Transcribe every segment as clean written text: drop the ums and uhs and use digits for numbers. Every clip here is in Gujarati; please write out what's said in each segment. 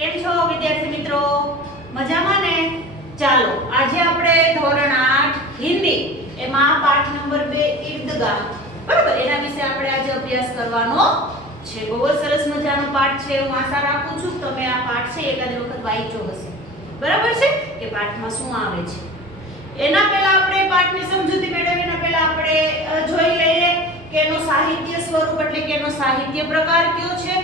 કેમ છો વિદ્યાર્થી મિત્રો? મજામાં ને? ચાલો આજે આપણે ધોરણ 8 હિન્દી એમાં પાઠ નંબર 2 ઈર્દગાહ, બરાબર, એના વિશે આપણે આજે અભ્યાસ કરવાનો છે. બહુ સરસ મજાનો પાઠ છે. હું આશા રાખું છું કે તમે આ પાઠ છે એકાદ વખત વાંચ્યો હશે, બરાબર છે, કે પાઠમાં શું આવે છે. એના પહેલા આપણે પાઠની સમજૂતી મેળવીના પહેલા આપણે જોઈ લઈએ કે એનો સાહિત્ય સ્વરૂપ એટલે કે એનો સાહિત્ય પ્રકાર કયો છે.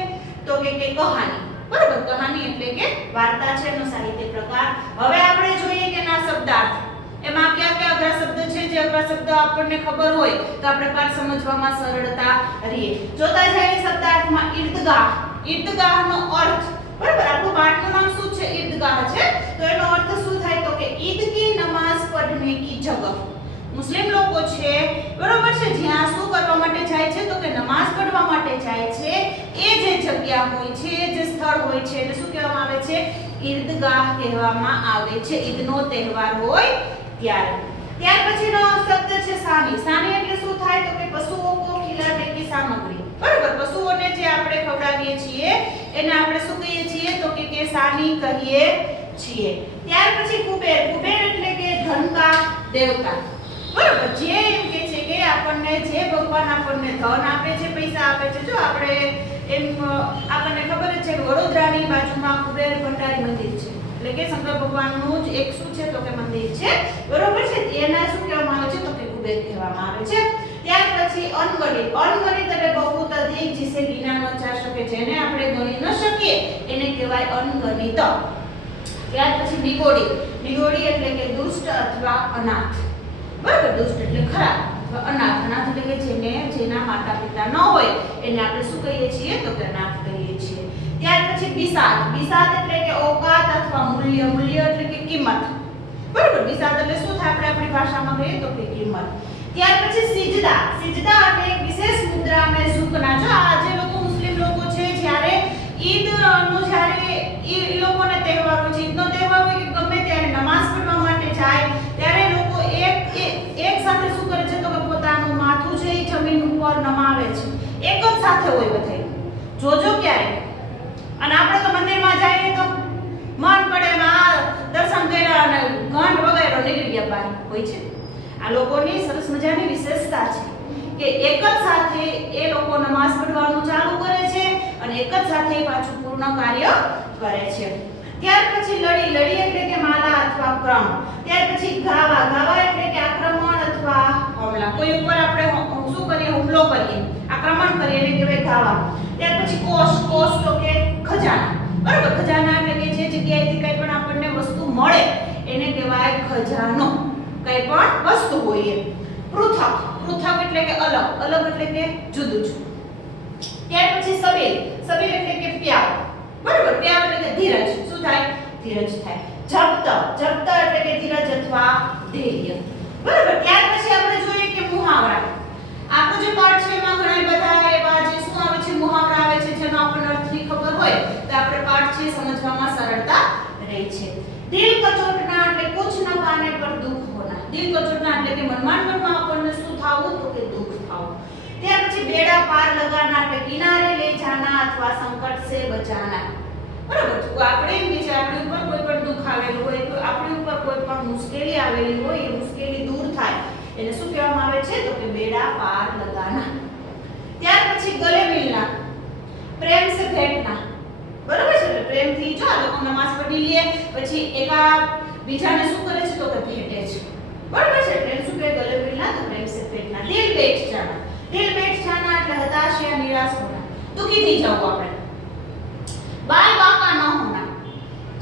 તો કે કહાની, બરાબર, કહાની એટલે કે વાર્તા છે એનો સાહિત્ય પ્રકાર. હવે આપણે જોઈએ કે એના શબ્દાર્થ, એમાં કયા કયા અઘરા શબ્દ છે. જે અઘરા શબ્દ આપણને ખબર હોય તો આપણે પાઠ સમજવામાં સરળતા રહે. જોતા જઈએ શબ્દાર્થમાં ઈર્દગાહ, ઈર્દગાહનો અર્થ, બરાબર, આપણું પાઠનું નામ શું છે? ઈર્દગાહ છે. તો એનો અર્થ શું થાય? તો કે ઈદ કી નમાઝ પઢને કી જગહ. મુસ્લિમ લોકો છે, બરોબર છે, જ્યાં શું કરવા માટે જાય છે? તો કે નમાઝ પઢવા માટે જાય છે. એ જે જગ્યા હોય છે, જે સ્થળ હોય છે, એટલે શું કહેવામાં આવે છે? ઈદગાહ કહેવામાં આવે છે. ઈદનો તહેવાર હોય ત્યારે. ત્યાર પછીનો શબ્દ છે સાની. સાની એટલે શું થાય? તો કે પશુઓ કો ખિલાને કી સામગ્રી, બરાબર, પશુઓને જે આપણે ખવડાવીએ છીએ એને આપણે શું કહીએ છીએ? તો કે સાની કહીએ છીએ. ત્યાર પછી કુબેર. કુબેર એટલે કે ધન કા દેવતા, બરાબર, જે એમ કે છે કે આપણને જે ભગવાન આપણને ધન આપે છે, પૈસા આપે છે. જો આપણે એમ આપણને ખબર જ છે કે વડોદરાની બાજુમાં કુબેર ભંડારી મંદિર છે, એટલે કે શંકર ભગવાનનું જ એક શું છે? તો કે મંદિર છે, બરોબર છે. એના શું કહેવામાં આવે છે? તો કે કુબેર કહેવામાં આવે છે. ત્યાર પછી અનગણિત. અનગણિત એટલે બહુત અધિક, जिसे गिना न जा सके, જેને આપણે ગણી ન શકીએ એને કહેવાય અનગણિત. ત્યાર પછી નિગોડી. નિગોડી એટલે કે દુષ્ટ અથવા અનાથ, બરાબર, દુષ્ટ એટલે ખરાબ અથવા અનાથ. અનાથ એટલે કે જેના માતા પિતા ન હોય એને આપણે શું કહીએ છીએ? તો કે અનાથ કહીએ છીએ. ત્યાર પછી બિસાત. બિસાત એટલે કે ઓકાત અથવા મૂલ્ય. મૂલ્ય એટલે કે કિંમત, બરાબર. બિસાત એટલે શું થાય? આપણે આપણી ભાષામાં કહીએ તો કે કિંમત. ત્યાર પછી સિજદા. સિજદા એટલે એક વિશેષ મુદ્રામાં ઝુકના. જો આ જે લોકો મુસ્લિમ લોકો છે, જ્યારે ઈદ નો જ્યારે એ લોકોના તહેવારો છે, ઈદનો તહેવાર હોય કે ગમે ત્યારે નમાઝ પઢવા માટે જાય ત્યારે લોકો એક સાથે શું કરે છે? તો કે પોતાનું માથું છે એ જમીન ઉપર નમાવે છે. એક જ સાથે હોય બધાય. જોજો ક્યારે. અને આપણે તો મંદિરમાં જઈએ તો મન પડે એમાં દર્શન કર્યા અને ઘંટ વગાડ્યો નીકળી ગયા બહાર હોય છે. આ લોકોની સરસ મજાની વિશેષતા છે કે એક જ સાથે એ લોકો નમાઝ પઢવાનું ચાલુ કરે છે અને એક જ સાથે પાછું પૂર્ણ કાર્ય કરે છે. ત્યાર પછી લડી. લડી એટલે કે માલા અથવા ક્રમ. ત્યાર પછી ગાવા. ગાવા એટલે કે આક્રમણ અથવા હુમલા. કોઈ ઉપર આપણે શું કરીએ? હુમલો કરીએ, આક્રમણ કરીએ એને કહેવાય ગાવા. ત્યાર પછી કોષ. કોષ તો કે ખજાના, બરાબર. ખજાના એટલે કે જે જગ્યાએથી કંઈ પણ આપણને વસ્તુ મળે એને કહેવાય ખજાનો. કંઈ પણ વસ્તુ હોય. પૃથક. પૃથક એટલે કે અલગ. અલગ એટલે કે જુદું જુદું. ત્યાર પછી સબેલ. સબેલ એટલે કે પ્યાવ, બરાબર. પ્યાવ એટલે કે ધીરજ. શું થાય? ધીરજ થાય. જપ્ત. જપ્ત એટલે કે ધીરજ અથવા ધૈર્ય, બરાબર. ત્યાર પછી આપણે જોઈએ કે મુહાવરા. આપણો જે પાઠ છે એમાં ઘણા બધા એવા જે શું આવે છે? મુહાવરા આવે છે, જેનો આપણને અર્થની ખબર હોય તો આપણે પાઠ છે સમજવામાં સરળતા રહે છે. દિલ કચોટના એટલે કુછ ન પાને પર દુઃખ હોના. દિલ કચોટના એટલે કે મનમાં આપણને શું થાવું? તો કે દુઃખ થાવું. ત્યાર પછી બેડા પાર લગાના એટલે કિનારે લે જાના અથવા સંકટ સે બચાના, બરાબર. આપણે એમ કે છે આપણી ઉપર કોઈ પણ દુઃખ આવેલું હોય, તો આપણી ઉપર કોઈ પણ મુશ્કેલી આવેલી હોય, એ મુશ્કેલી દૂર થાય એને શું કહેવામાં આવે છે? તો કે બેડા પાર લગાના. ત્યાર પછી ગલે મિલના, પ્રેમ સે ભેટના, બરાબર છે. એટલે પ્રેમથી જો આ લોકો નમાઝ પઢી લે પછી એકા બીજાને શું કરે છે? તો કે ભેટે છે, બરાબર છે. એટલે શું કહે? ગલે મિલના તો પ્રેમ સે ભેટના. દિલ બેઠ જાના. દિલ બેઠ જાના એટલે હતાશ યા નિરાશ હોના, દુખી થઈ જવું આપણે. बाल बाका न होना,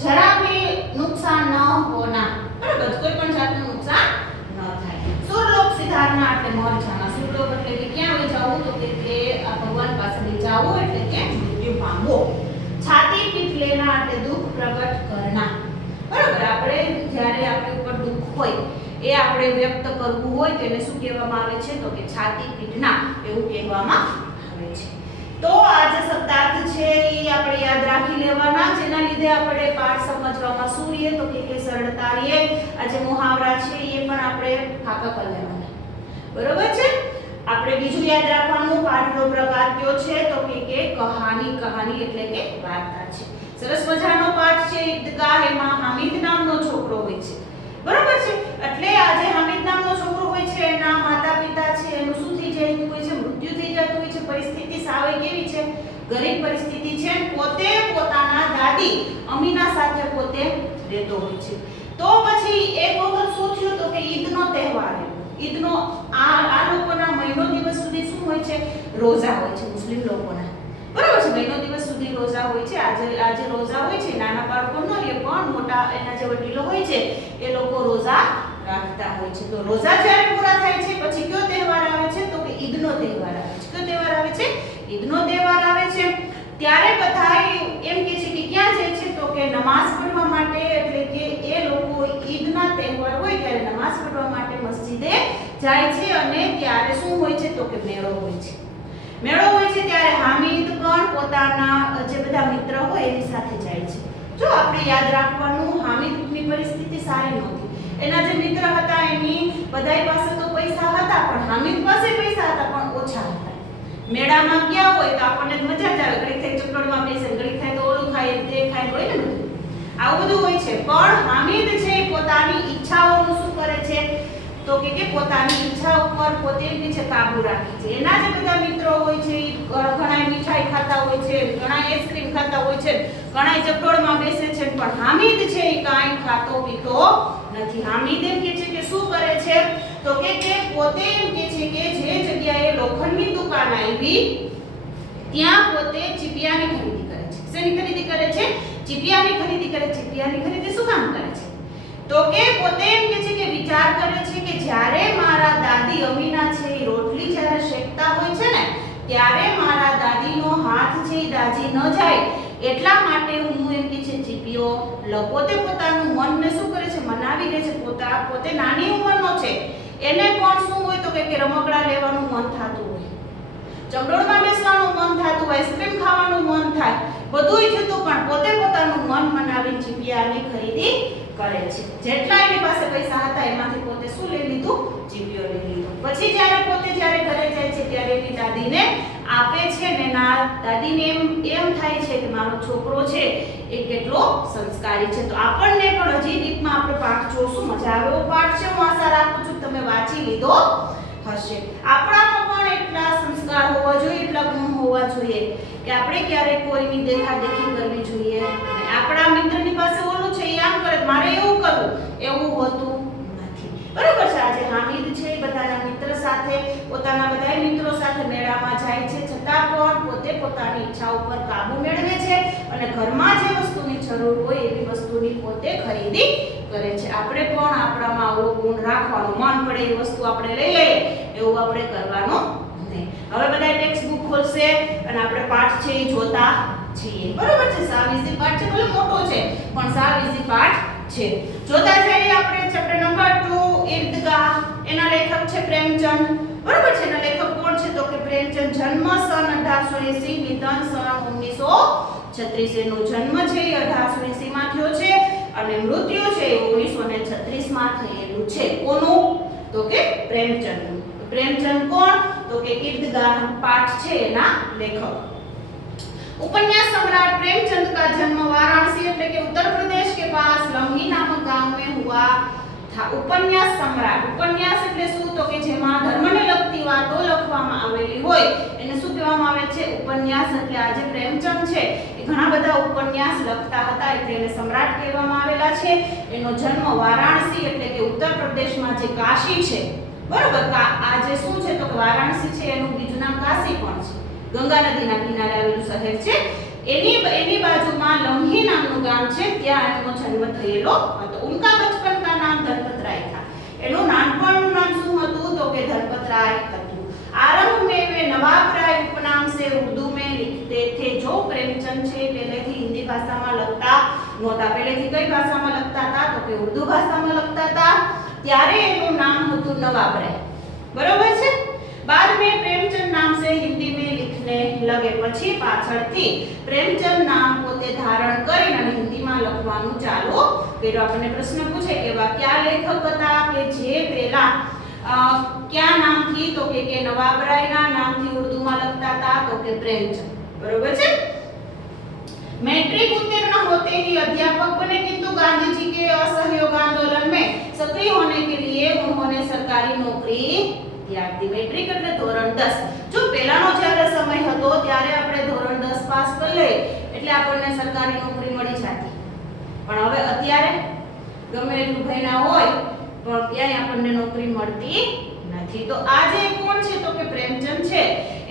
जरा भी नुकसान न होना, बराबर, કોઈ પણ જાતનું નુકસાન ન થાય. સુરલોક સિધારના એટલે મર જાના. સુરલોક એટલે કે ક્યાં લઈ જાવું? તો કે તે આ ભગવાન પાસે લઈ જાવું એટલે કે મૃત્યુ પામવો. છાતી પીટ લેના એટલે દુઃખ પ્રગટ કરના, બરાબર. આપણે જ્યારે આપણી ઉપર દુઃખ હોય એ આપણે વ્યક્ત કરવું હોય તો એને શું કહેવામાં આવે છે? તો કે છાતી પીટના એવું કહેવામાં આવે છે. તો આ જે શબ્દાર્થ છે એ આપણે યાદ રાખી લેવાના, જેના લીધે આપણે પાઠ સમજવામાં શું રહે? તો કે સરળતા રહે. આ જે મુહાવરા છે એ પણ આપણે ફાકા કરી લેવાના, બરોબર છે. આપણે બીજું યાદ રાખવાનું, પાઠનો પ્રકાર કયો છે? તો કે કહાની. કહાની એટલે કે વાર્તા છે. સરસ મજાનો છે ઈદગાહ એમાં હામિદ નામનો છોકરો હોય છે, બરોબર છે। એટલે આ જે હામિદ નામનો છોકરો હોય છે એના માતા પિતા છે એનું શું થઈ જતું હોય છે, મૃત્યુ થઈ જતું હોય છે। પરિસ્થિતિ સાવે કેવી છે, ગરીબ પરિસ્થિતિ છે। પોતે પોતાના દાદી અમીના સાથે પોતે રહેતો હોય છે। તો પછી એક વખત શું થયું તો કે ઈદનો તહેવાર આવ્યો। ઈદનો આ લોકોના મહિનો દિવસ સુધી શું હોય છે, રોઝા હોય છે મુસ્લિમ લોકોના, બરાબર છે। મહિનો દિવસ સુધી રોઝા હોય છે। આજે રોઝા હોય છે નાના બાળકો ન એ પણ મોટા એના જે વડીલો હોય છે એ લોકો રોઝા રાખતા હોય છે। તો રોઝા જ્યારે પૂરા થાય છે પછી કયો તહેવાર આવે છે તો કે ઈદનો તહેવાર આવે છે। કયો તહેવાર આવે છે, ઈદનો તહેવાર આવે છે। ત્યારે બધા એમ કહે છે કે ક્યાં જાય છે તો કે નમાઝ પઢવા માટે, એટલે કે એ લોકો ઈદના તહેવાર હોય ત્યારે નમાઝ પઢવા માટે મસ્જિદે જાય છે। અને ત્યારે શું હોય છે તો કે મેળો હોય છે। મેળો હોય છે ત્યારે હામિદ પણ પોતાના જે બધા મિત્ર હોય એની સાથે જાય છે। જો આપણે યાદ રાખવાનું, હામિદની પરિસ્થિતિ સારી નહોતી। એના જે મિત્ર હતા એની બધાય પાસે તો પૈસા હતા પણ હામિદ પાસે પૈસા હતા પણ ઓછા હતા। મેળામાં ગયા હોય તો આપણને મજા જ આવે, ઘડીક થાય ચકડોળમાં બેસે, ઘડીક થાય તો ઓલું ખાય તે ખાય હોય ને બધું આવું બધું હોય છે। પણ હામિદ છે પોતાની ઈચ્છાઓનું શું કરે છે તો કે પોતાની ઈચ્છા ઉપર પોતે જે કાબુ રાખે છે। એના જે બધા મિત્રો હોય છે ઘણા મીઠાઈ ખાતા હોય છે, ઘણા આઈસ્ક્રીમ ખાતા હોય છે, ઘણા ચકડોળમાં બેસે છે, પણ હામિદ છે એ કાંઈ ખાતો પીતો નથી। હામિદ એમ કે છે કે શું કરે છે તો કે પોતે એમ કે છે કે જે જગ્યાએ લોખંડની દુકાન આવી ત્યાં પોતે ચીપિયાની ખરીદી કરે છે। શેની ખરીદી કરે છે, ચીપિયાની ખરીદી કરે છે। ચીપિયાની ખરીદી શું કામ કરે છે તો કે પોતે એમ કે છે કે વિચાર કરે છે કે જ્યારે મારા દાદી અમીના છે એ રોટલી જ્યારે શેકતા હોય છે ને ત્યારે મારા દાદીનો હાથ છે એ દાજી ન જાય એટલા માટે હું એમ કે છે ચીપિયો લઉં। પોતે પોતાનું મનને શું કરે છે, મનાવી લે છે। પોતે નાની ઉંમરનો છે એને પણ શું હોય તો કે રમકડા લેવાનું મન થતું હોય, ચકડોળમાં બેસવાનું મન થતું હોય, આઈસ્ક્રીમ ખાવાનું મન થાય, બધુંય થતું પણ પોતે પોતાનું મન મનાવી ચીપિયાની ખરીદી કરે છે। જેટલા એની પાસે પૈસા હતા એમાંથી પોતે શું લઈ લીધું, ચીપિયો લઈ લીધો। પછી જ્યારે પોતે ઘરે જાય છે ત્યારે એની દાદીને આપે છે ને એના દાદીને એમ થાય છે કે મારો છોકરો છે એ કેટલો સંસ્કારી છે। તો આપણને પણ હજી ડીપમાં આપણે પાઠ જોશું, મજા આવે એવો પાઠ છે। હું આશા રાખું છું તમે વાંચી લીધો હશે। આપણામાં પણ એટલા સંસ્કાર હોવા જોઈએ, એટલા ગુણ હોવા જોઈએ કે આપણે ક્યારેક કોઈની દેખાદેખી કરવી જોઈએ। આપણા મિત્રની પાસે ઓલું છે એ આમ કરે મારે એવું કરવું, એવું હોતું નથી, બરાબર છે। આજે હામિદ છે બધાના મિત્ર સાથે પોતાના બધા મિત્રો સાથે મેળામાં જાય છે છતાં પણ પોતે પોતાની ઈચ્છા ઉપર કાબુ મેળવે છે અને ઘરમાં જે વસ્તુની જરૂર હોય એવી વસ્તુની પોતે ખરીદી કરે છે। આપણે પણ આપણામાં આવો ગુણ રાખવાનો, મન પડે એ વસ્તુ આપણે લઈ લઈએ એવું આપણે કરવાનું નહીં। હવે બધા ટેક્સ્ટ બુક ખોલશે અને આપણે પાઠ છે એ જોતા છીએ, બરાબર છે। સાવ ઈઝી પાઠ છે, ભલે મોટો છે પણ સાવ ઈઝી પાઠ છે। જોતા જઈએ આપણે ચેપ્ટર નંબર 2 ઈદગાહ। એના લેખક છે પ્રેમચંદ, બરાબર છે। એના લેખક કોણ છે તો કે પ્રેમચંદ। જન્મ સન 1880, નિધન સન 1936। એનો જન્મ છે એ 1880 માં થયો છે અને મૃત્યુ છે એ 1936 માં થયેલું છે। કોનું તો કે પ્રેમચંદ। પ્રેમચંદ કોણ તો કે ઈદગાહ पाठ છે એના લેખક। उपन्यास सम्राट प्रेमचंद का जन्म वाराणसी એટલે કે उत्तर प्रदेश के पास लम्ही नामक गांव में हुआ था। उपन्यास सम्राट, उपन्यास એટલે શું તો કે જેમાં ધર્મને લગતી વાતો લખવામાં આવેલી હોય એને શું કહેવામાં આવે છે, ઉપન્યાસ। એટલે આજે પ્રેમચંદ છે એ ઘણા બધા ઉપન્યાસ લખતા હતા એટલે એને સમ્રાટ કહેવામાં આવેલા છે। એનો જન્મ વારાણસી એટલે કે ઉત્તર પ્રદેશમાં જે કાશી છે, બરાબર, આ જે શું છે તો કે વારાણસી છે એનું બીજું નામ કાશી પણ છે, ગંગા નદીના કિનારે આવેલું શહેર છે। એની બાજુમાં લમ્ही નામનું ગામ છે ત્યાં એનો જન્મ થયેલો હતો। उनका बचपन का नाम धनपत राय था। એનું નાનપણનું નામ શું હતું તો કે ધનપત રાય હતું। आरंभ में वे नवाब राय उपनाम से उर्दू में लिखते थे। जो प्रेमचंद છે પહેલેથી હિન્દી ભાષામાં લખતા નહોતા। પહેલેથી કઈ ભાષામાં લખતા હતા તો કે ઉર્દુ ભાષામાં લખતા હતા। ત્યારે એનું નામ હતું નવાબ રાય, બરોબર છે। बाद में प्रेमचंद नाम से हिंदी में लिखने लगे। પછી પાછળથી પ્રેમચંદ નામ પોતે ધારણ કરીને હિન્દીમાં લખવાનું ચાલુ કર્યું। આપણને પ્રશ્ન પૂછે કે કયા લેખક હતા કે જે પહેલા क्या नाम थी तो के नवाब राय ना नाम थी उर्दू में लगता था तो के प्रेमचंद, बरोबर है। मैट्रिक उत्तीर्ण होते ही अध्यापक સરકારી નોકરી ત્યાગ દી. મેટ્રિક એટલે ધોરણ 10. જો પહેલાનો જ્યારે સમય હતો ત્યારે આપણે ધોરણ 10 પાસ કરી લઈએ એટલે આપણને સરકારી નોકરી મળી જતી. પણ હવે અત્યારે ગમે એટલું ભણ્યા હોય પણ ક્યાંય આપણને નોકરી મળતી નથી. તો આજે કોણ છે તો કે પ્રેમચંદ છે.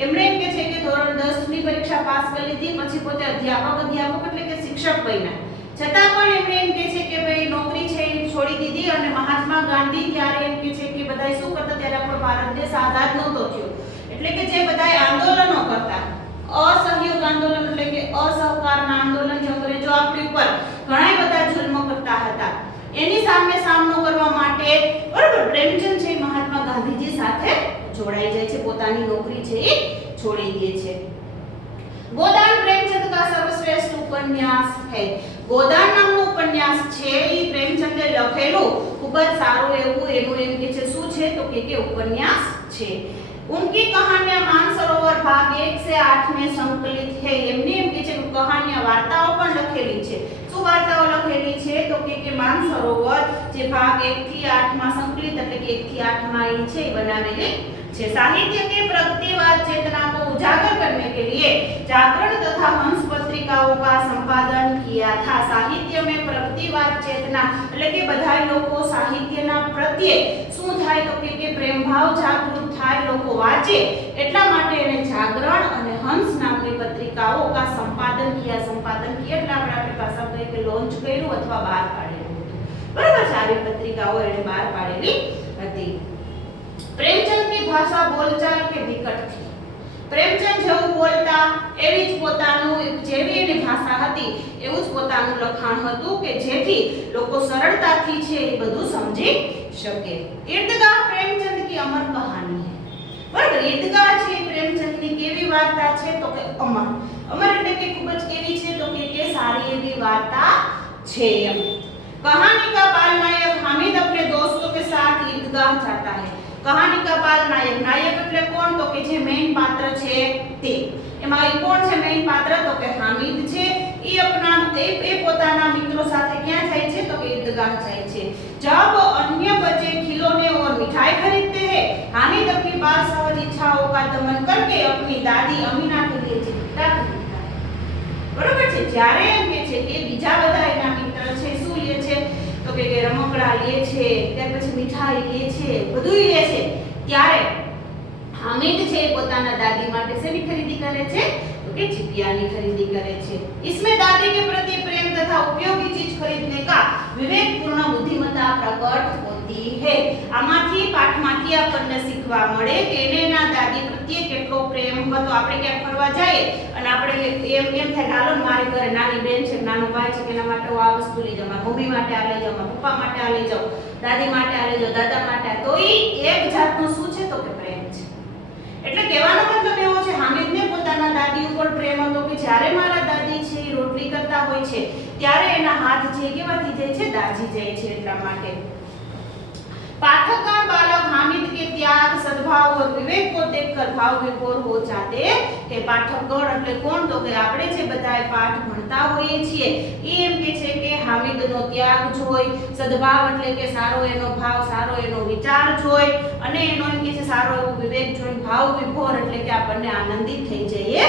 એમણે એમ કે છે કે ધોરણ 10 ની પરીક્ષા પાસ કરી લીધી, પછી પોતે અધ્યાપક એટલે કે શિક્ષક બન્યા. છતાં પણ એમણે એમ કે છે કે ભાઈ નોકરી છે એ છોડી દીધી. અને મહાત્મા ગાંધી ત્યારે એમ કે છે કે બધાય શું કરતા, ત્યારે આપણો ભારત દેશ આઝાદ નહોતો થયો, એટલે કે જે બધાય આંદોલનો કરતા, અસહયોગ આંદોલન એટલે કે અસહકારના આંદોલન, જે અંગ્રેજો આપણી ઉપર ઘણા બધા જુલ્મો કરતા હતા, એની સામે સામનો કરવા માટે બરાબર પ્રેમચંદ છે મહાત્મા ગાંધીજી સાથે જોડાઈ જાય છે, પોતાની નોકરી છે એ છોડી દે છે. गोदान प्रेमचंद का सर्वश्रेष्ठ उपन्यास है. गोदान नामનું ઉપન્યાસ છે એ પ્રેમચંદે લખેલું ખૂબ જ સારું એવું એનું એમ કે છે શું છે તો કે ઉપન્યાસ છે. उनकी कहानियां मानसरोवर भाग 1 से 8 में संकलित है. એમની એમ કે છે કહાનિયા વાર્તાઓ પણ લખેલી છે. શું વાર્તાઓ લખેલી છે તો કે માનસરોવર જે ભાગ 1 થી 8 માં સંકલિત એટલે કે 1 થી 8 માં એ છે એ બનાવેલી છે. साहित्य के प्रगतिवाद चेतना को उजागर करने के लिए जागरण तथा हंस पत्रिकाओं का संपादन किया था. साहित्य में प्रगतिवाद चेतना એટલે કે બધા લોકો સાહિત્યના પ્રત્યે શું થાય તો કે પ્રેમ ભાવ જાગૃત થાય, લોકો વાંચે એટલા માટે એને જાગરણ અને હંસ નામની પત્રિકાઓ કા સંપાદન કિયા. સંપાદન કિયા એટલે આપણી ભાષા કહીએ કે લોન્ચ કર્યું અથવા બહાર પાડેલું હતું. બરાબર, સારી પત્રિકાઓ એને બહાર પાડેલી હતી. प्रेमचंद की भाषा बोलचाल के निकट थी. प्रेमचंद જેવું બોલતા એવી જ પોતાનું જેવી એની ભાષા હતી એવું જ પોતાનું લખાણ હતું કે જેથી લોકો સરળતાથી છે એ બધું સમજી શકે. ઈર્દગાહ પ્રેમચંદ की अमर कहानी है. બરાબર, ઈર્દગાહ છે પ્રેમચંદની કેવી વાર્તા છે તો કે અમર. અમર એટલે કે ખૂબ જ કેવી છે તો કે સારી એવી વાર્તા છે એમ. कहानी का बाल नायक हामिद अपने दोस्तों के साथ ईदगाह जाता है. कहानी का बाल नायक, नायक એટલે કોણ તો કે જે મેઈન પાત્ર છે તે. એમાં એ કોણ છે મેઈન પાત્ર તો કે હામિદ છે. એ પોતાના મિત્રો સાથે ક્યાં જાય છે તો કે ઈદગાહ જાય છે. जब अन्य बच्चे खिलौने और मिठाई खरीदते हैं, हामिद अपनी बाल सहज इच्छाओं का दमन करके अपनी दादी अमीना के लिए चिट्ठा खरीदता है. બરોબર છે. જ્યારે એમ કે છે કે બીજા બધા એના મિત્ર છે શું લે છે તો કે રમકડા લે છે, ત્યાર પછી મીઠાઈ લે છે, બધું લે છે, ત્યારે हामिद છે પોતાના દાદી માટે શેની ખરીદી કરે છે તો કે चिपियानी खरीदी करे छे. इसमें दादी के प्रति प्रेम तथा उपयोगी चीज खरीदने का विवेकपूर्ण बुद्धिमत्ता प्रकट होती है. આમાંથી પાઠમાંથી આપણને શીખવા મળે કે એના દાદી પ્રત્યે કેટલો પ્રેમ હતો. આપણે ક્યાંક ફરવા જઈએ અને આપણે એમ થાય કે હાલો મારી ઘરે નાની બેન છે, નાનો ભાઈ છે, એના માટે હું આ વસ્તુ લઈ જાઉં, મારી મમ્મી માટે આ લઈ જાઉં, મારા પપ્પા માટે આ લઈ જાઉં, દાદી માટે આ લઈ જાઉં, દાદા માટે. તો એ એક જાતનું શું છે તો કે પ્રેમ છે. એટલે કહેવાનો મતલબ એવો છે હામિદને પોતાના દાદી ઉપર પ્રેમ હતો કે જ્યારે મારા દાદી છે એ રોટલી કરતા હોય છે ત્યારે એના હાથ છે કેવા થઈ જાય છે, દાજી જાય છે. એટલા માટે पाठकगण बालक हामिद के त्याग, सद्भाव और विवेक को देखकर भाव विभोर हो जाते हैं. पाठकगण એટલે કોણ તો કે આપણે જે બધાય પાઠ ભણતા હોઈએ છીએ એ એમ કે છે કે હામિદનો ત્યાગ જોઈ, સદ્ભાવ એટલે કે સારો એનો ભાવ, સારો એનો વિચાર જોઈ અને એનો એમ કે છે સારો એવો વિવેક જોઈ ભાવ વિભોર એટલે કે આપણને આનંદિત થઈ જઈએ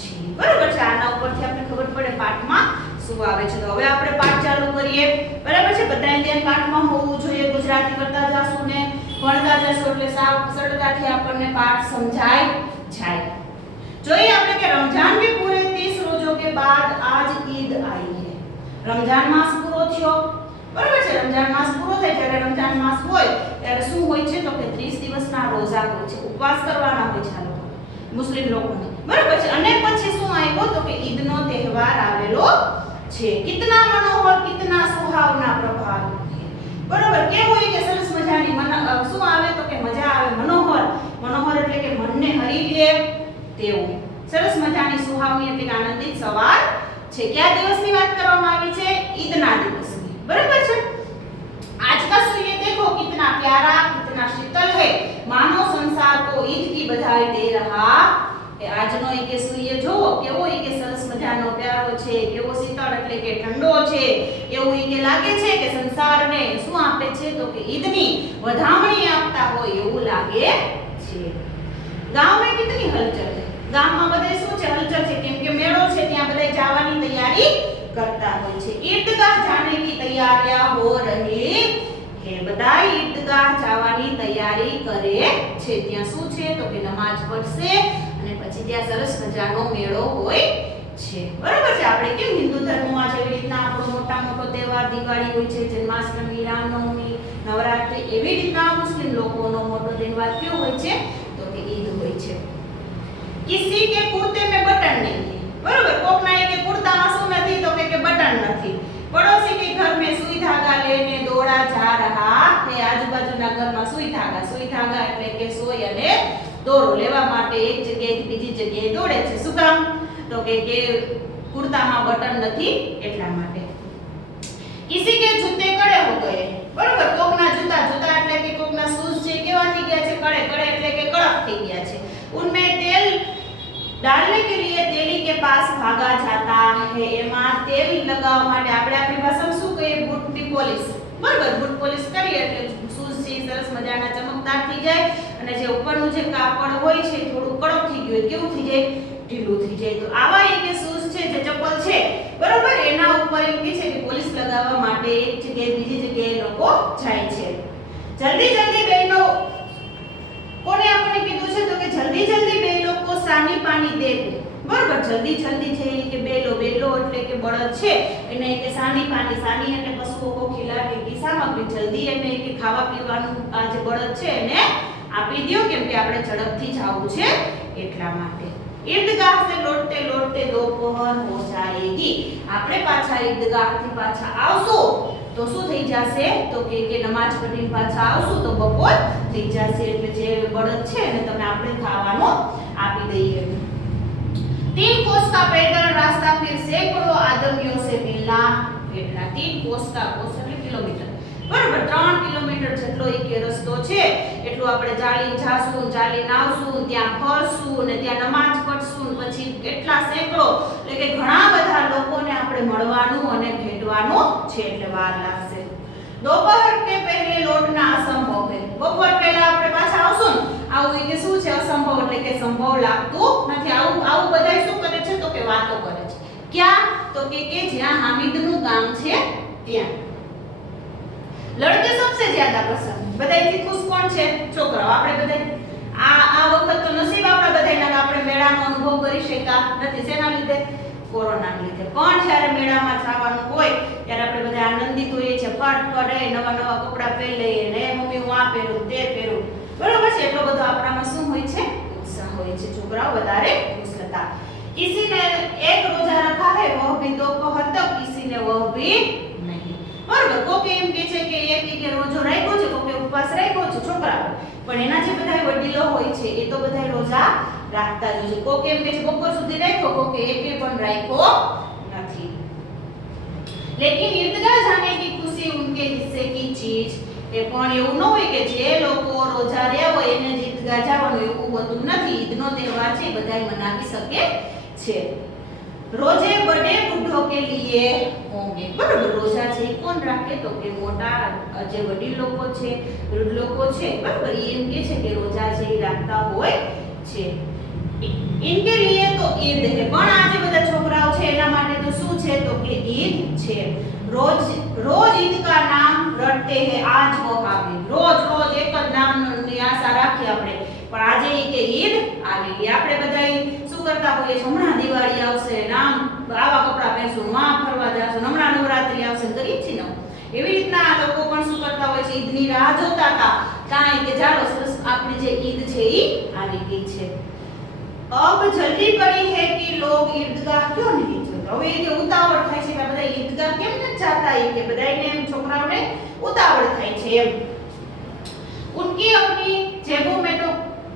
છીએ. બરાબર છે. આના ઉપરથી આપણે ખબર પડે પાઠમાં શું આવે છે. તો હવે આપણે પાઠ ચાલુ કરીએ. બરાબર છે. બધાને ધ્યાન પાઠમાં હોવું જોઈએ. ગુજરાતી કરતા જાશું ને ભણતા જશું એટલે સાવ સરળતાથી આપણને પાઠ સમજાય જાય. જોઈએ આપણે કે रमजान के पूरे 30 रोजों के बाद आज ईद आई है. रमजान मास પૂરો થયો. બરાબર છે. રમજાન માસ પૂરો થાય ત્યારે રમજાન માસ હોય ત્યારે શું હોય છે તો કે 30 દિવસના રોઝા હોય છે, ઉપવાસ કરવાના હોય છે આ લોકો મુસ્લિમ લોકોને. બરાબર છે. અને પછી શું આવ્યો તો કે ઈદનો તહેવાર આવેલો છે. कितना मनोहर, कितना सुहावना प्रभात है. બરાબર. કેવું હોય કે સરસ મજાની શું આવે તો કે મજા આવે, મનોહર. મનોહર એટલે કે મનને હરી લે તેવું. સરસ મજાની સુહાવની એટલે કે આનંદિત સવાર છે. કયા દિવસની વાત કરવામાં આવી છે? ઈદના દિવસની. બરાબર છે. आज का सूर्य देखो कितना प्यारा, कितना शीतल है, मानो संसार को ईद की बधाई दे रहा. આજનો ઈ કે સૂર્ય જોવો કેવો ઈ કે સરસ મજાનો પ્યારો છે, કેવો શીતળ એટલે કે ઠંડો ઉલટો છે એવું ઈને લાગે છે કે સંસારને શું આપે છે તો કે ઈદની વધામણી આપતા હોય એવું લાગે છે। ગામમાં કેટલી હલચલ છે, ગામમાં બધે શું છે હલચલ છે કેમ કે મેળો છે ત્યાં બધા જવાની તૈયારી करता હોય છે। ईदगाह जाने की तैयारियां हो रही है, બધા ईदगाह જવાની તૈયારી કરે છે। ત્યાં શું છે તો કે નમાજ પડશે અને પછી ત્યાં સરસ મજાનો મેળો હોય છે। બરાબર છે। આપણે કેમ હિન્દુ ધર્મમાં જેવી રીતના આપણો મોટો તહેવાર દિવાળી હોય છે, જન્માષ્ટમી, રામનવમી, નવરાત્રી, એવી રીતના મુસ્લિમ લોકોનો મોટો તહેવાર કયો હોય છે તો કે ઈદ હોય છે। किसी के कुर्ते में बटन नहीं है, बराबर। कोकना के कुर्ताમાં શું નથી તો કે બટન નથી। पड़ोसी के घर में सुई धागा लेने दौड़ा जा रहा है, આજુબાજુના ઘરમાં સુઈ धागा એટલે કે સોય અને દોરો લેવા માટે એક જગ્યાએથી બીજી જગ્યાએ દોડે છે। શું કામ તો કે કુર્તામાં બટન નથી એટલા માટે। किसी के जूते कड़े हो गए, बराबर। कोकना जूता એટલે કે કોકના શૂઝ છે કેવા થઈ ગયા છે કડે એટલે કે કડક થઈ ગયા છે। उनमें तेल डालने के लिए तेली के पास भागा जाता है, એમાં તેલ લગાવવા માટે આપણે આપણી ભાષામાં શું કહીએ બૂટની પોલિશ, બરાબર। બૂટ પોલિશ કરીએ એટલે શૂઝ છે સરસ મજાના ચમકદાર થઈ જાય અને જે ઉપરનું જે કાપડ હોય છે થોડું કડક થઈ ગયું હોય કેવું થઈ જાય ઢીલું થઈ જાય। તો આવા એ કે શૂઝ છે જે ચપ્પલ છે બરાબર એના ઉપર એમ કે છે કે પોલિશ લગાવવા માટે એક જગ્યાએ બીજી જગ્યાએ લોકો જાય છે। જલ્દી જલ્દી બહેનો કોને આપણે કીધું છે તો કે જલ્દી જલ્દી બે લોકો સાની પાણી દે, બરાબર। જલ્દી જલ્દી છે કે બેલો એટલે કે બળદ છે એને કે સાની પાણી, સાની એટલે પશુઓ કો ખિલાને की सामग्री, જલ્દી એટલે કે ખાવા પીવાનું આ જે બળદ છે એને આપી દો કેમ કે આપણે ઝડપથી જાવું છે એટલા માટે। ईदगाह से लौटते लौटते दोपहर हो जाएगी, આપણે પાછા ईदगाहથી પાછા આવશું તો શું થઈ જશે તો કે નમાજ પઢીને પાછા આવશું તો બપોર થઈ જશે એટલે જે બળદ છે એને તમે આપણે ખાવાનું આપી દઈએ। 3 कोस का पैदल रास्ता फिर सैकड़ों आदमियों से मिलना भेटना। 3 कोस का कोस એટલે કિલોમીટર, બરાબર। 3 કિલોમીટર જેટલો એક રસ્તો છે એટલું આપણે ચાલીને જાશું, ચાલીને આવશું, ત્યાં ફરશું ને ત્યાં નમાજ પઢશું પછી કેટલા સેંકડો એટલે કે ઘણા બધા લોકોને આપણે મળવાનું અને ભેટવાનું છે એટલે વાર લાગશે। दोपहर के पहले लौटना असंभव है, બપોર પહેલા આપણે પાછા આવશું ને આવું કે શું છે અસંભવ એટલે કે સંભવ લાગતું નથી। આવું બધાય શું કરે છે તો કે વાતો કરે છે ક્યાં તો કે જ્યાં હામિદનું ગામ છે ત્યાં। लड़के सबसे ज्यादा पसंद, બધાયથી ખુશ કોણ છે છોકરાઓ। આપણે બધાય આ વખત તો નસીબ આપણા બધાયના આપણે મેળાનો અનુભવ કરી શક્યા નથી, શેના લીધે કોરોના લીધે। પણ જ્યારે મેળામાં જવાનું હોય ત્યારે આપણે બધા આનંદિત હોઈએ છીએ, ફટ પડે નવા નવા કપડા પહેરી લઈએ ને મમ્મી હું આ પહેરું તે પહેરું, બરાબર છે। એટલો બધો આપણામાં શું હોય છે ઉત્સાહ હોય છે, છોકરાઓ વધારે ખુશ હતા। किसी ने एक रोजा रखा है वह भी दोपहर तक, किसी ने वह भी नहीं, बराबर। કોકે એમ કહે છે કે એક કે રોજો રાખ્યો છે, કોકે ઉપવાસ રાખ્યો છે છોકરાઓ, પણ એના જે બધા વડીલો હોય છે એ તો બધા રોજા રાખતા જ છે। કોકે એમ કહે છે બપોર સુધી રાખ્યો, કોકે એકે પણ રાખ્યો નથી। लेकिन ईदगाह जाने की खुशी उनके हिस्से की चीज એ પણ એવું ન હોય કે જે લોકો રોજા રહ્યા હોય એને જ ઈદગાહ જવાનું એવું હોતું નથી। ઈદનો તહેવાર છે બધાય મનાવી શકે છે। रोजे बड़े बूढ़ों के लिए होंगे, बराबर। रोजा છે કોણ રાખે તો કે મોટા જે વડીલ લોકો છે વૃદ્ધ લોકો છે બરાબર એ એમ કે છે કે રોજા છે એ રાખતા હોય છે। इनके लिए तो ईद है, પણ આ જે બધા છોકરાઓ છે એના માટે તો શું છે તો કે ઈદ છે। रोज रोज ईद का नाम रटते हैं, आज वो आवे, रोज रोज એક જ નામની આશા રાખી આપણે પણ આજે ઈ કે ઈદ આવી ગઈ। આપણે બધાય શું કરતા હોઈએ હમણાં દિવાળી આવશે નામ આવા કપડા પહેરશું, માં ફરવા જાશું, હમણાં નવરાત્રી આવશે કરીએ છીએ ને એવી રીતના આ લોકો પણ શું કરતા હોય છે ઈદની રાહ જોતા હતા કાંઈ કે ચાલો સરસ આપણી જે ઈદ છે ઈ આવી ગઈ છે। अब जल्दी पड़ी है कि लोग ईदगाह क्यों नहीं जाते, હવે એ ઉતાવળ થાય છે કે બધા ઈદગાહ કેમ નથી જાતા એ કે બધાયને એમ છોકરાઓને ઉતાવળ થાય છે એમ। उनकी अपनी जेबों में तो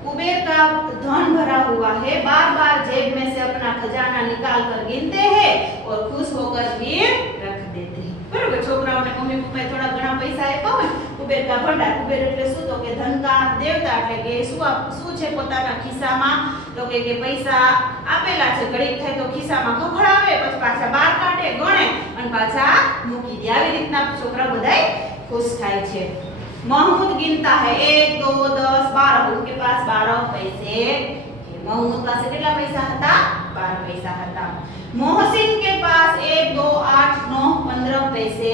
कुबेर का धन भरा हुआ है, बार बार जेब में से अपना खजाना निकाल कर गिनते हैं और खुश होकर फिर रख देते हैं, बराबर। છોકરાઓને મમ્મી પપ્પાએ થોડા ઘણા પૈસા આપ્યા હોય કુબેર કા ભંડાર, કુબેર એટલે શું તો કે ધન કા દેવતા એટલે કે શું છે પોતાના ખિસ્સામાં તો કે પૈસા આપેલા છે ઘડીક થાય તો ખિસ્સામાં ખખડાવે પછી પાછા બહાર કાઢે ગણે અને પાછા મૂકી દે। આવી રીતના છોકરા બધાય ખુશ થાય છે। महमूद गिनता है 1 2 10 12 उनके पास 12 पैसे थे। महमूद પાસે કેટલા પૈસા હતા? 12 પૈસા હતા। मोहसिन के पास 1 2 8 9 15 पैसे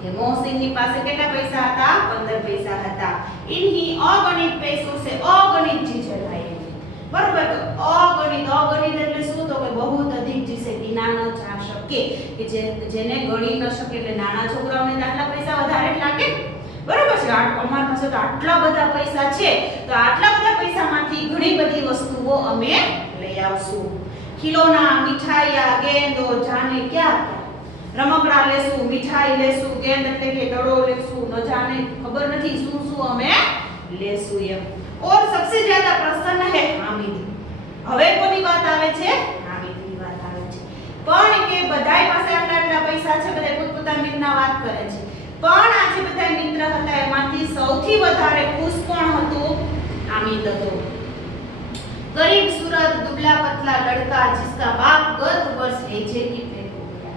थे। मोहसिन ની પાસે કેટલા પૈસા હતા? 15 પૈસા હતા। इन्हीं अगणित पैसों से अगणित चीजें लाई थी। बराबर। तो अगणित એટલે શું? તો કે बहुत अधिक जिसे गिना न जा सके કે જેને ગણી ન શકે એટલે નાના છોકરાઓને આટલા પૈસા વધારે લાગે। બરાબર છે। અમારા પાસે તો આટલા બધા પૈસા છે, તો આટલા બધા પૈસામાંથી ઘણી બધી વસ્તુઓ અમે લઈ આવશું। ખિલોના, મીઠાઈયા, ગેંદો, જાને ક્યાં રમકડા લેશું, મીઠાઈ લેશું, ગેંદ એટલે કે દડો લેશું, ન જાને ખબર નથી શું શું અમે લેશું એમ। और सबसे ज्यादा प्रसन्न है हामिद। હવે કોની વાત આવે છે? હામિદની વાત આવે છે। પણ કે બધાય પાસે આટલા આટલા પૈસા છે, બધાય પોતપોતાની રીતના વાત કરે છે, પણ આ જે બધા મિત્ર હતા એમાંથી સૌથી વધારે ખુશ કોણ હતું? હામિદ હતો। गरीब सूरत दुबला पतला लड़का जिसका बाप गत वर्ष हेजे की भेट हो गया।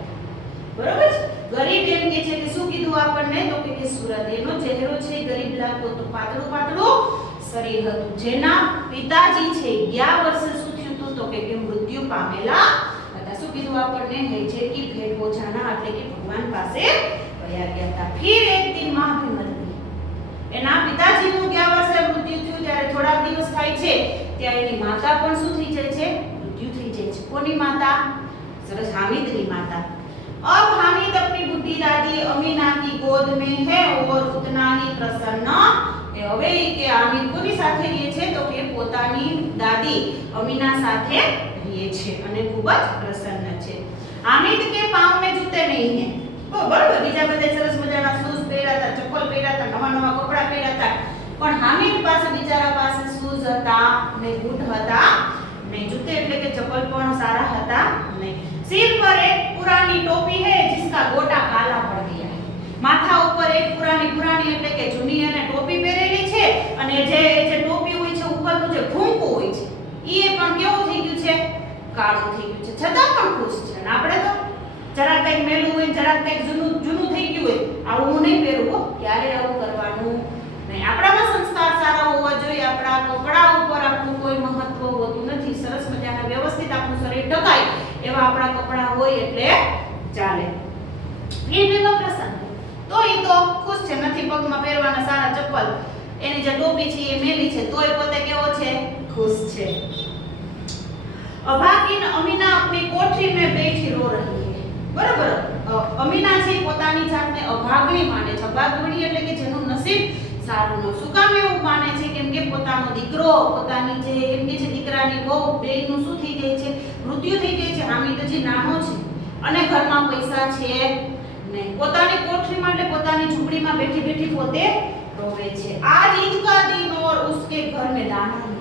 बरोबर છે। ગરીબ એમ કે છે કે શું કીધું આપણને? તો કે સુરત એનો ચહેરો છે ગરીબ લાગતો તો પાતળું પાતળું શરીર હતું, જેના પિતાજી છે ગયા વર્ષે શું થયું હતું? તો કે મૃત્યુ પામેલા હતા। શું કીધું આપણને? हेजे की भेट हो जाना એટલે કે ભગવાન પાસે ગયા હતા। फिर एक दिन मां भी मर गई। એના પિતાજીનું ગયા વર્ષે મૃત્યુ થયું ત્યારે થોડા દિવસ થાય છે ત્યારે એની માતા પણ શું થઈ જાય છે? મૃત્યુ થઈ જાય છે। કોની માતા? સરસ, हामिदની માતા। अब हामिद अपनी बुढ़ी दादी अमीना की गोद में है और उतना ही प्रसन्न है। હવે કે हामिद કોની સાથે રહે છે? તો કે પોતાની દાદી અમીના સાથે રહે છે અને ખૂબ જ પ્રસન્ન છે। हामिद के पांव में जूते नहीं है। બરાબર, બીજા બધા સરસ મજાના શૂઝ પહેર્યા હતા, ચપ્પલ પહેર્યા હતા, નવા નવા કપડા પહેર્યા હતા, પણ હામિદ પાસે બિચારા પાસે શૂઝ હતા ને બૂટ હતા નહીં, જૂતે એટલે કે ચપ્પલ પણ સારા હતા નહીં। सिर पर एक पुरानी टोपी है जिसका गोटा काला पड़ गया है। माथा ઉપર એક પુરાની એટલે કે જૂની અને ટોપી પહેરેલી છે અને જે ટોપી હોય છે ઉપરનું જે ભૂંકું હોય છે એ પણ કેવું થઈ ગયું છે? કાળું થઈ ગયું છે, છતાં પણ ખુશ છે। અને આપણે તો જરા કંઈક મેલું હોય, જરા કંઈક જૂનું થઈ ગયું હોય, આવું હું નહીં પહેરવું, ક્યારે આવું કરવાનું નહીં। આપણામાં સંસ્કાર સારા હોવા જોઈએ, આપણા કપડા ઉપર આપણું કોઈ મહત્વ હોતું નથી। સરસ મજાના વ્યવસ્થિત આપણું શરીર ઢકાય એવા આપણા કપડા હોય એટલે ચાલે। એ બેનો પ્રસંગ તો એ તો ખુશ છે, નથી પગમાં પહેરવાના સારા ચપ્પલ, એની જે ટોપી છે એ મેલી છે, તોય પોતે કેવો છે? ખુશ છે। અભાગીન અમીના अपनी कोठरी में बैठी रो रही है। બરાબર, અમીના છે પોતાની જાતને અભાગણી માને છે। અભાગણી એટલે કે જેનું નસીબ સારું ન। શું કામ એવું માને છે? કેમ કે પોતાનો દીકરો, પોતાની જે એમ કે છે દીકરાની વહુ બેયનું શું થઈ જાય છે? મૃત્યુ થઈ જાય છે। હામિદ હજી નાનો છે અને ઘરમાં પૈસા છે નહીં। પોતાની કોઠરીમાં એટલે પોતાની ઝૂંપડીમાં બેઠી બેઠી પોતે રોવે છે। आज ईद का दिन और उसके घर में दाना नहीं।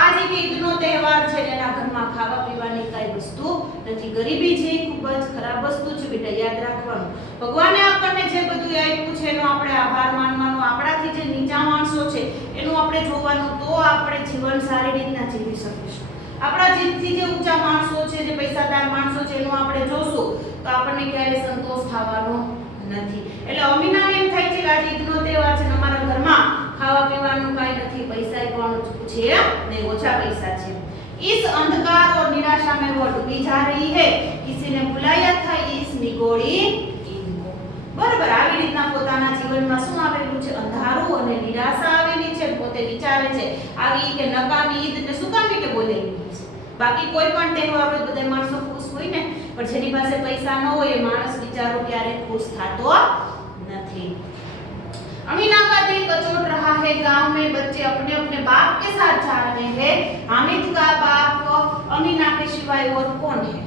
आज एक ईदનો તહેવાર છે, એના ઘરમાં ખાવા પીવાની કઈ વસ્તુ નથી। ગરીબી છે ખૂબ જ ખરાબ વસ્તુ છે બેટા, યાદ રાખવાનું। ભગવાને આપણને જે બધું આપ્યું છે એનો આપણે આભાર માનવાનો, આપણાથી જે નીચા માણસો છે એનું આપણે જોવાનું, તો આપણે જીવન સારી રીતના જીવી શકીશું। આપણા જીવથી જે ઊંચા માણસો છે, જે પૈસાદાર માણસો છે એનું આપણે જોશું તો આપણને ક્યારેય સંતોષ થવાનો નથી। એટલે અમીનાને એમ થાય છે કે આજે ઈદનો તહેવાર છે, અમારા ઘરમાં ખાવા પીવાનું કાઈ નથી, પૈસા પણ છે ને ઓછા પૈસા છે। इस अंधकार और निराशा में वो डूबी जा रही है। किसी ने बुलाया था इस निगोड़ी ईद को। बराबर, આવી રીતના પોતાના જીવનમાં શું આવેલું છે? અંધારું અને નિરાશા આવેલી છે। પોતે વિચારે છે આવી કે નકામી ઈદ એટલે શું કામ કે બોલેલી છે। બાકી કોઈ પણ તહેવાર હોય બધા માણસો ખુશ હોય ને, પણ જેની પાસે પૈસા ન હોય એ માણસ બિચારો ક્યારે ખુશ થતો નથી। अमीना का दिल कचोट रहा है। गांव में बच्चे अपने अपने बाप के साथ जा रहे हैं। हामिद का बाप अमीना के सिवाय और कौन है?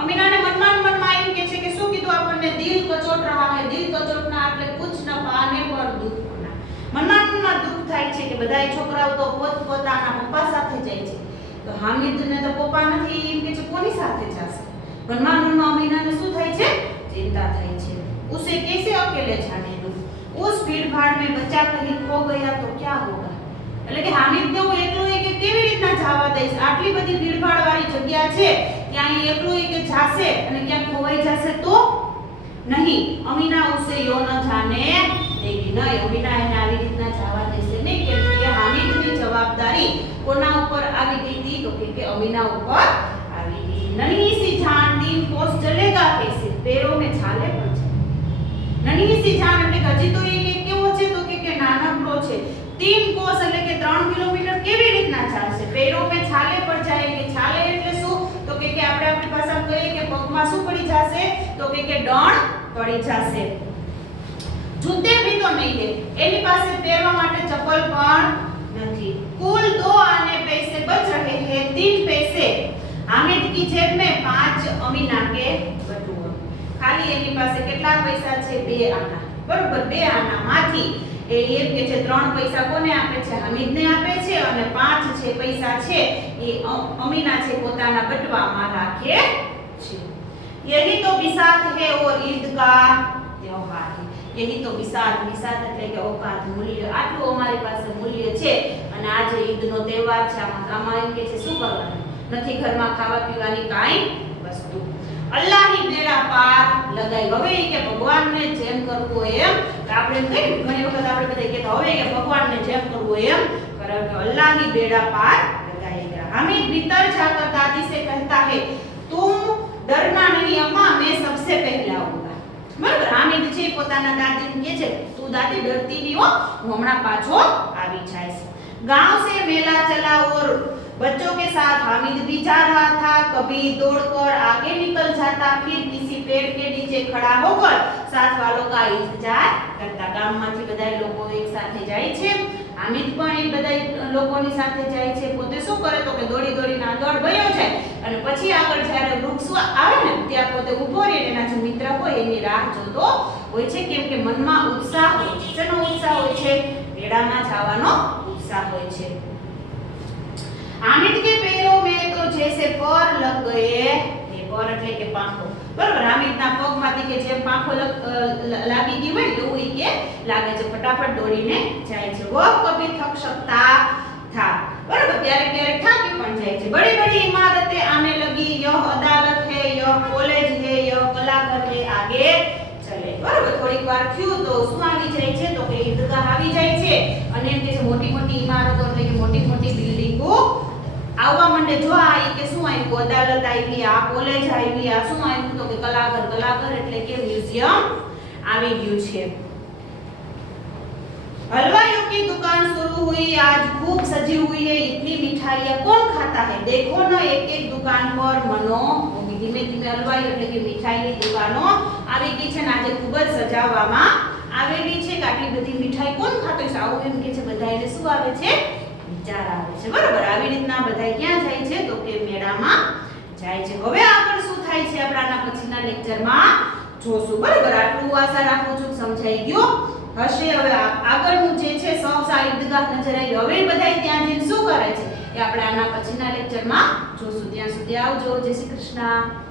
अमीना ने મનમાં એમ કે છે કે શું કીધું આપણને? દિલ કચોટ रहा है। દિલ કચોટના એટલે कुछ न पाने पर दुख होना। મનમાં દુઃખ થાય છે કે બધાય છોકરાઓ તો પોતાના પપ્પા સાથે જાય છે, તો હામિદને તો પપ્પા નથી, એમ કે છે કોની સાથે જશે? મનમાં અમીનાને શું થાય છે? ચિંતા થાય છે। उसे कैसे अकेले जाने दूं? उस भीड़ भाड़ में बच्चा कहीं खो गया तो क्या होगा? એટલે કે હામિદને હું એકલો એક કેવી રીતના જવા દઈશ? આટલી બધી ભીડભાડ વાળી જગ્યા છે, ત્યાં એ એકલું કે જાશે અને ક્યાં ખોવાઈ જશે તો નહીં. અમીના ઉસે યો ન જાને દેગી. નહીં, અમીના એને આવી રીતના જવા દેશે નહીં, કેમ કે હામિદની જવાબદારી કોના ઉપર આવી ગઈ હતી? તો કે અમીના ઉપર આવી ગઈ. નन्ही सी जान दिन कोस चलेगा कैसे? पैरों में छाले पड़ जाए. નन्ही सी जान એટલે હજી તો એ કેવો છે? તો કે નાનકડો છે. 3 કોસ એટલે કે 3 કિલોમીટર કેવી રીતના ચાલશે? पैरों में छाले पड़ जाए. કે છાલે એટલે શું? તો કે આપણે આપણી ભાષામાં કહીએ કે પગમાં શું પડી જશે? તો કે ડણ પડી જશે. જૂતે ભી તો નહીં દે, એની પાસે પહેરવા માટે ચપ્પલ પણ નથી. कुल 2 आने पैसे बच रहे हैं, 3 पैसे हामिद की जेब में, 5 अमीना के बटुआ. खाली એની પાસે કેટલા પૈસા છે? 2 આના. બરોબર, 2 આના માંથી એ એમ કે છે 3 પૈસા કોને આપે છે? હામિદને આપે છે, અને 5 છે પૈસા છે એ અમીના છે પોતાના બટવામાં રાખે છે. यही तो बिसात है और ईद का त्योहार है. यही तो बिसात એટલે કે औकात, મૂલ્ય. આટલું અમારી પાસે મૂલ્ય છે અને આજે ઈદનો તહેવાર છે. આમાં એમ કે છે શું કરવાનું? નથી ઘરમાં ખાવા પીવાની કાંઈ વસ્તુ. અલ્લાહની બેડા પાર લગાઈ. હવે કે ભગવાનને જેમ કરવું હોય એમ, આપણે કઈ ઘણી વખત આપણે બધા કહેતા હવે કે ભગવાનને જેમ કરવું હોય એમ કરે. અલ્લાહની બેડા પાર लगाएगा. हामिद भीतर जाकर दादी से कहता है, तुम डरना नहीं अम्मा, मैं सबसे पहले आऊंगा. बराबर, हामिद છે પોતાના દાદીને કહે છે તું દાદી ડરતી નહીં હો, હું હમણાં પાછો આવી જઈશ. गांव से मेला चला और बच्चों के साथ हामिद भी जा रहा था. कभी दौड़कर आगे निकल जाता, फिर किसी पेड़ के नीचे खड़ा होकर साथ वालों का इंतजार करता. ગામમાંથી બધા લોકો એક સાથે જાય છે, હામિદ પણ એ બધા લોકોની સાથે જાય છે. પોતે શું કરે તો કે દોડી દોડીને આગળ વયો જાય અને પછી આગળ જ્યારે વૃક્ષ આવે ને ત્યાં પોતે ઊભો રહીને એના જે મિત્ર હોય એની રાહ જોતો હોય છે, કેમ કે મનમાં ઉત્સાહ હોય છે. શેનો ઉત્સાહ હોય છે? મેળામાં જવાનો ઉત્સાહ હોય છે. हामिद के पैरों में तो जैसे पर लग गए. ये पर એટલે કે પાંખો. બરાબર, હામિદના પગમાંથી કે જે પાંખો લાગી ગઈ હોય એવું ઈ કે લાગે છે. ફટાફટ દોડીને જાય છે. वो कभी थक सकता था. બરાબર, ક્યારેક ક્યારેક થાકી પણ જાય છે. बड़ी बड़ी इमारतें आने लगी. यह अदालत है, यह कॉलेज है, यह कलाघर है, आगे चले. બરાબર, થોડીક વાર થયું તો શું આવી જાય છે? તો કે ઈદગાહ આવી જાય છે અને એમ કે છે મોટી મોટી ઇમારતો એટલે કે મોટી મોટી બિલ્ડિંગો આવવા માંડે. જો આ ઈ કે શું આવ્યું? અદાલત આવી, આ કોલેજ આવી, આ શું આવ્યું? તો કે કલાઘર. કલાઘર એટલે કે મ્યુઝિયમ આવી ગયું છે. हलवाइयों की दुकान शुरू हुई, आज खूब सजी हुई है. इतनी मिठाइयां कौन खाता है? देखो ना एक एक दुकान पर मनो धीमे धीमे हलवाई એટલે કે મીઠાઈની દુકાનો આવી ગઈ છે ને આજે ખૂબ જ સજાવવામાં આવેલી છે. આટલી બધી મીઠાઈ કોણ ખાતો છે? આવું એમ કે છે બધાને શું આવે છે? વિચાર આવે છે. બરાબર, આવી રીતના બધા ક્યાં જાય છે? તો કે મેળામાં જાય છે. હવે આગળ શું થાય છે આપણે આના પછીના લેક્ચરમાં જોશું. બરાબર, આટલું આશા રાખું છું સમજાઈ ગયો હશે. હવે આગળનું જે છે સૌસા ઈદગાહ નજર આવી. હવે બધા ત્યાં જઈને શું કરે છે એ આપણે આના પછીના લેક્ચરમાં જોશું. ત્યાં સુધી આવજો. જય શ્રી કૃષ્ણ.